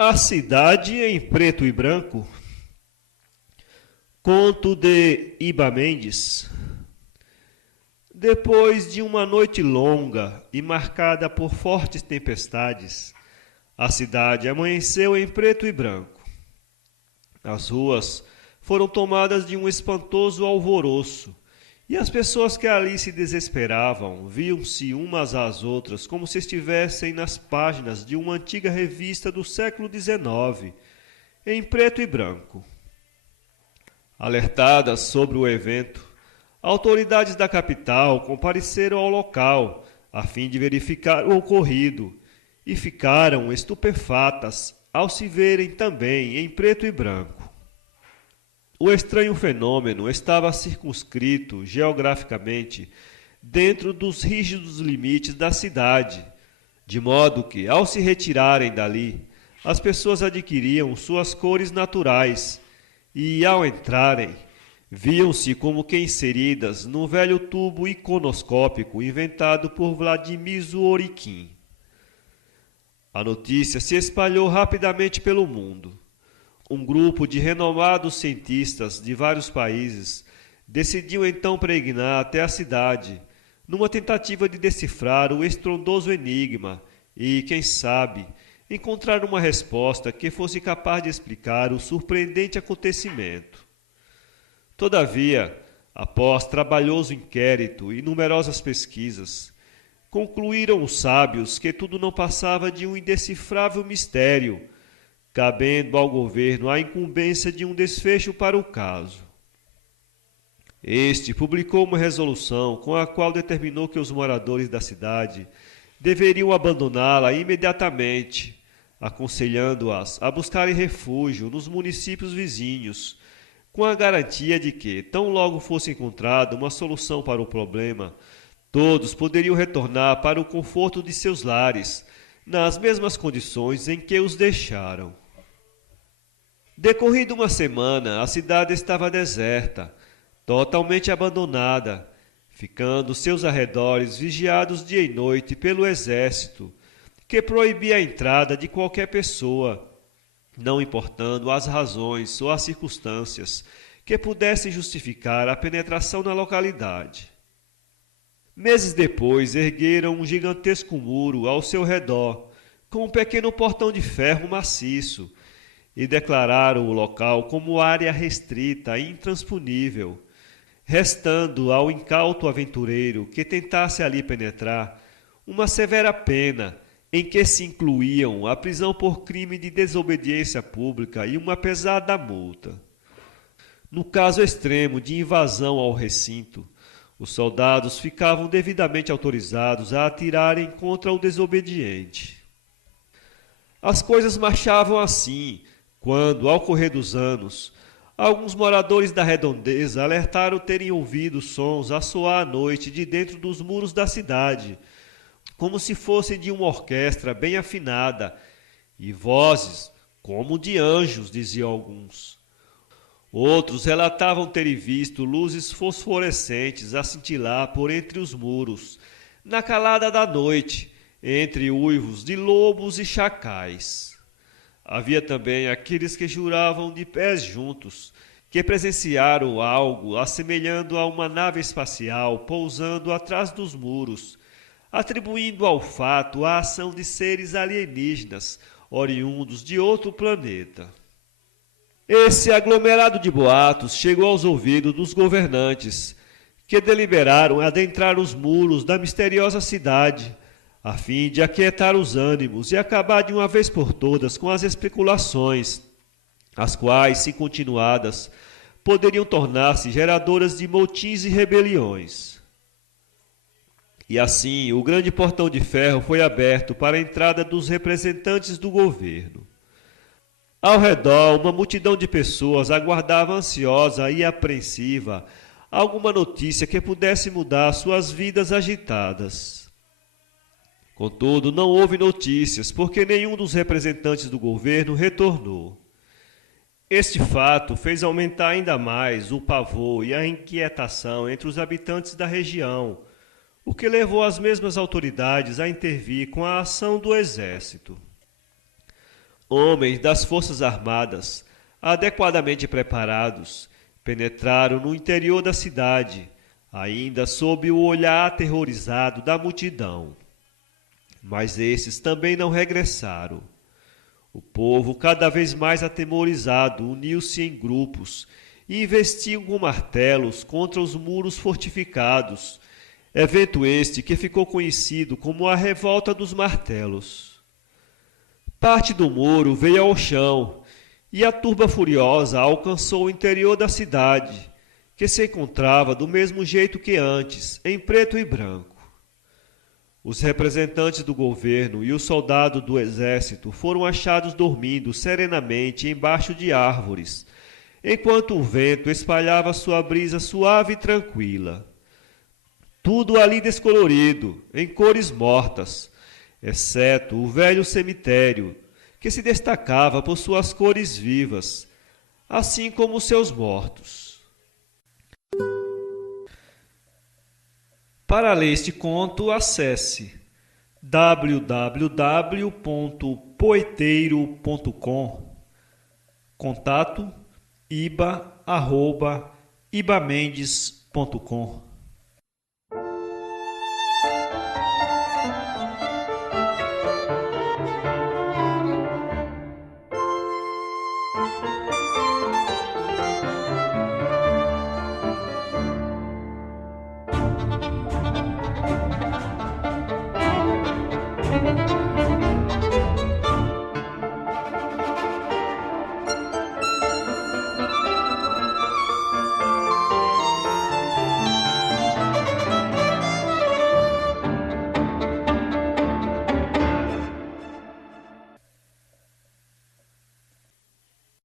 A cidade em preto e branco. Conto de Iba Mendes. Depois de uma noite longa e marcada por fortes tempestades, a cidade amanheceu em preto e branco. As ruas foram tomadas de um espantoso alvoroço, e as pessoas que ali se desesperavam viam-se umas às outras como se estivessem nas páginas de uma antiga revista do século XIX, em preto e branco. Alertadas sobre o evento, autoridades da capital compareceram ao local a fim de verificar o ocorrido e ficaram estupefatas ao se verem também em preto e branco. O estranho fenômeno estava circunscrito geograficamente dentro dos rígidos limites da cidade, de modo que, ao se retirarem dali, as pessoas adquiriam suas cores naturais e, ao entrarem, viam-se como que inseridas num velho tubo iconoscópico inventado por Vladimir Zworykin. A notícia se espalhou rapidamente pelo mundo. Um grupo de renomados cientistas de vários países decidiu então peregrinar até a cidade, numa tentativa de decifrar o estrondoso enigma e, quem sabe, encontrar uma resposta que fosse capaz de explicar o surpreendente acontecimento. Todavia, após trabalhoso inquérito e numerosas pesquisas, concluíram os sábios que tudo não passava de um indecifrável mistério, cabendo ao governo a incumbência de um desfecho para o caso. Este publicou uma resolução com a qual determinou que os moradores da cidade deveriam abandoná-la imediatamente, aconselhando-as a buscarem refúgio nos municípios vizinhos, com a garantia de que, tão logo fosse encontrada uma solução para o problema, todos poderiam retornar para o conforto de seus lares, nas mesmas condições em que os deixaram. Decorrida uma semana, a cidade estava deserta, totalmente abandonada, ficando seus arredores vigiados dia e noite pelo exército, que proibia a entrada de qualquer pessoa, não importando as razões ou as circunstâncias que pudessem justificar a penetração na localidade. Meses depois, ergueram um gigantesco muro ao seu redor, com um pequeno portão de ferro maciço, e declararam o local como área restrita e intransponível, restando ao incauto aventureiro que tentasse ali penetrar uma severa pena em que se incluíam a prisão por crime de desobediência pública e uma pesada multa. No caso extremo de invasão ao recinto, os soldados ficavam devidamente autorizados a atirarem contra o desobediente. As coisas marchavam assim, quando, ao correr dos anos, alguns moradores da redondeza alertaram terem ouvido sons a soar à noite de dentro dos muros da cidade, como se fossem de uma orquestra bem afinada, e vozes como de anjos, diziam alguns. Outros relatavam terem visto luzes fosforescentes a cintilar por entre os muros, na calada da noite, entre uivos de lobos e chacais. Havia também aqueles que juravam de pés juntos, que presenciaram algo assemelhando a uma nave espacial pousando atrás dos muros, atribuindo ao fato a ação de seres alienígenas, oriundos de outro planeta. Esse aglomerado de boatos chegou aos ouvidos dos governantes, que deliberaram adentrar os muros da misteriosa cidade, a fim de aquietar os ânimos e acabar de uma vez por todas com as especulações, as quais, se continuadas, poderiam tornar-se geradoras de motins e rebeliões. E assim, o grande portão de ferro foi aberto para a entrada dos representantes do governo. Ao redor, uma multidão de pessoas aguardava ansiosa e apreensiva alguma notícia que pudesse mudar suas vidas agitadas. Contudo, não houve notícias, porque nenhum dos representantes do governo retornou. Este fato fez aumentar ainda mais o pavor e a inquietação entre os habitantes da região, o que levou as mesmas autoridades a intervir com a ação do exército. Homens das Forças Armadas, adequadamente preparados, penetraram no interior da cidade, ainda sob o olhar aterrorizado da multidão. Mas esses também não regressaram. O povo, cada vez mais atemorizado, uniu-se em grupos e investiam com martelos contra os muros fortificados, evento este que ficou conhecido como a Revolta dos Martelos. Parte do muro veio ao chão e a turba furiosa alcançou o interior da cidade, que se encontrava do mesmo jeito que antes, em preto e branco. Os representantes do governo e os soldados do exército foram achados dormindo serenamente embaixo de árvores, enquanto o vento espalhava sua brisa suave e tranquila. Tudo ali descolorido, em cores mortas, exceto o velho cemitério, que se destacava por suas cores vivas, assim como seus mortos. Para ler este conto, acesse www.poeteiro.com. Contato iba@ibamendes.com.